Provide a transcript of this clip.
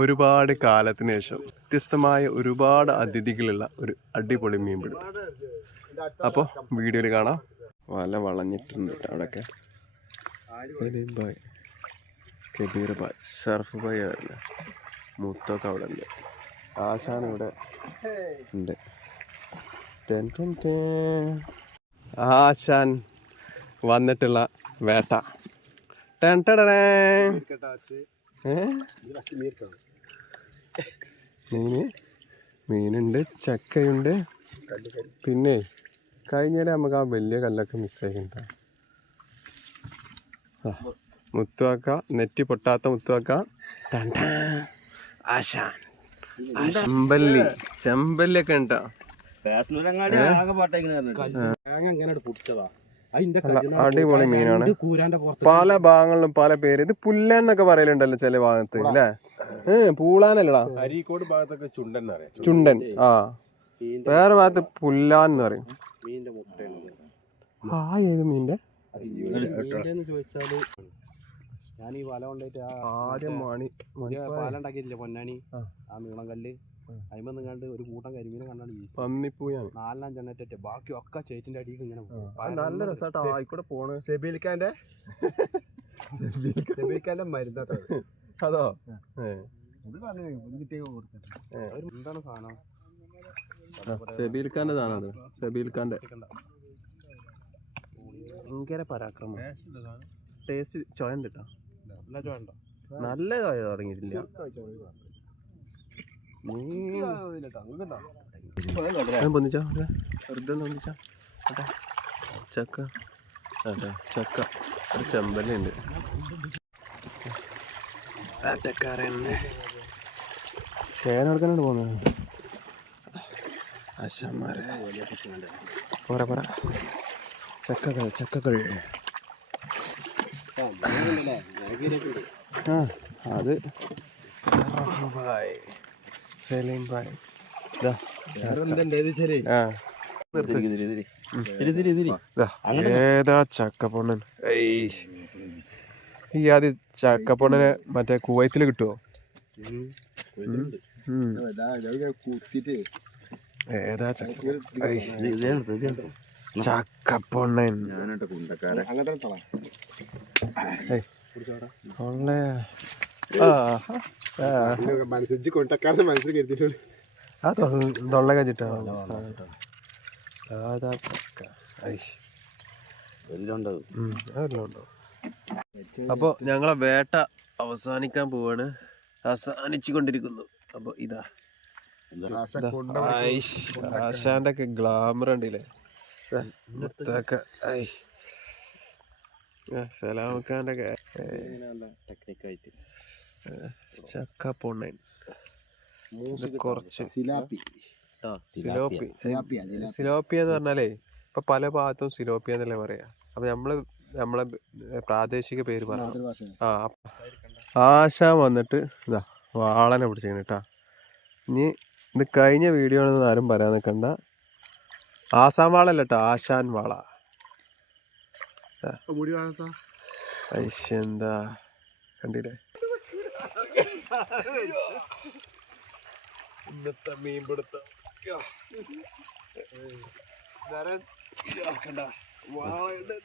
ഒരുപാട് കാലത്തിന് ശേഷം വ്യത്യസ്തമായ ഒരുപാട് അതിഥികളുള്ള ഒരു അടിപൊളി മീൻ പിടുത്തം. അപ്പോൾ വീഡിയോയിൽ കാണാം. വല വളഞ്ഞിട്ടുണ്ട് ട്ടോ അവിടെയൊക്കെ കബീർ ബായ് ഷർഫ് ബായ് വരുന്നത് മുത്തൊക്കെ അവിടെ ഉണ്ട് ആശാൻ ഇവിടെ ഉണ്ട്. ആശാൻ വന്നിട്ടുള്ള വേട്ട. ടെൻ ടെടടേ. മീന്? മീനുണ്ട് ചക്കയുണ്ട്. പിന്നെ കഴിഞ്ഞാൽ നമുക്ക് ആ വലിയ കല്ലൊക്കെ മിസ്സായിട്ടുണ്ട് മുത്തുവാക്ക നെറ്റി പൊട്ടാത്ത മുത്തുവാക്ക. ആശാൻ. ചെമ്പല്ലി ചെമ്പല്ലി ഒക്കെ ഉണ്ടോ? പേസനൂരങ്ങാടി ആകെ അടിപൊളി മീനാണ്. പല ഭാഗങ്ങളിലും പല പേര്. ഇത് പുല്ലെന്നൊക്കെ പറയലുണ്ടല്ലോ ചില ഭാഗത്ത് അല്ലേ ഏ പൂളാനല്ലടാ. അരീക്കോട് ഭാഗത്തൊക്കെ ചുണ്ടൻ അറിയാം ചുണ്ടൻ ആ. വേറെ ഭാഗത്ത് പുല്ലാൻ എന്ന് പറയും ആ ഏത് മീന്റെ മീനിന്റെ ചോദിച്ചാൽ ഞാൻ ഈ വല കൊണ്ടായിട്ട് ആ ആദ്യം മണി പാലം ഉണ്ടാക്കിയിട്ടില്ലേ പൊന്നാനി? ആ. നീളം കല്ല്. കണ്ട് ഒരു കൂട്ടം കരിമീനെ കണ്ടാണ് പന്നിപ്പൂയാണ്. നാലഞ്ചെണ്ണറ്റ ബാക്കി ഒക്കെ ചേറ്റിന്റെ അടിയിൽ ഇങ്ങനെ നല്ല രസമായിട്ടാ ആയിക്കൂടെ പോണ്. സെബിൽക്കാന്റെ സെബീൽക്കാന്റെ മരുന്നാത്ത അതോ. എന്താണ് സാധനം? സെബീൽ ഖാന്റെ സാധനം സെബീൽ ഖാന്റെ ഭയങ്കര പരാക്രമം. ടേസ്റ്റ് ചോയം കിട്ടാ എല്ലാ ചോണ്ട നല്ല ചോയ തുടങ്ങിയിട്ടില്ല. പൊന്നിച്ചാ വെറുതെ പൊന്നിച്ചാ. ചക്ക. അതെ ചക്ക. ഒരു ചെമ്പല്ലുണ്ട് വേട്ടക്കാരന്നെ ചേന എടുക്കാനാണ് പോകുന്നത്. അശന്മാരെ പറ ചക്കകൾ ചക്കകൾ. ആ അത്. സലീം ഭായ്. ഏതാ ചക്കപ്പൊണ്ണൻ? ഈ ആദ്യം ചക്കപ്പൊണ്ണനെ മറ്റേ കുവൈത്തിൽ കിട്ടുമോ കുത്തിട്ട് ഏതാ ചക്ക ഏയ്. ചക്കപ്പൊണ്ണൻ അങ്ങനത്തെ ഉള്ളേ. ആ ആ. മനസ്സിച്ച് കൊണ്ടക്കാരന്റെ മനസ്സിൽ കരുതിയിട്ടുള്ളൂ ആ തൊള്ള- കച്ചിട്ടാ അപ്പൊ ഞങ്ങളെ വേട്ട അവസാനിക്കാൻ പോവാണ്. അവസാനിച്ചു കൊണ്ടിരിക്കുന്നു അപ്പൊ ഇതാ. ആശാന്റെ ഒക്കെ ഗ്ലാമർ ഉണ്ടല്ലേ സലാമക്കാന്റെ ടെക്നിക്കായിട്ട് ചക്ക പൊണ്ണൻ. കുറച്ച്. സിലാപ്പി. സിലോപ്പി. സിലോപ്പി എന്ന് പറഞ്ഞാലേ ഇപ്പൊ പല ഭാഗത്തും സിലോപ്പിയ എന്നല്ലേ പറയാ. അപ്പൊ നമ്മൾ നമ്മളെ പ്രാദേശിക പേര് പറഞ്ഞു ആ ആശ വന്നിട്ട് ഇതാ വാളനെ പിടിച്ചു കേട്ടാ ഇനി ഇത് കഴിഞ്ഞ വീഡിയോ ആണെന്ന് ആരും പറയാൻ നിൽക്കണ്ട ആസാം വാളല്ല കേട്ടോ ആശാൻ വാള. എന്താ കണ്ടില്ലേ? ഇന്നത്തെ മീൻപിടുത്തം വാളയുണ്ട്.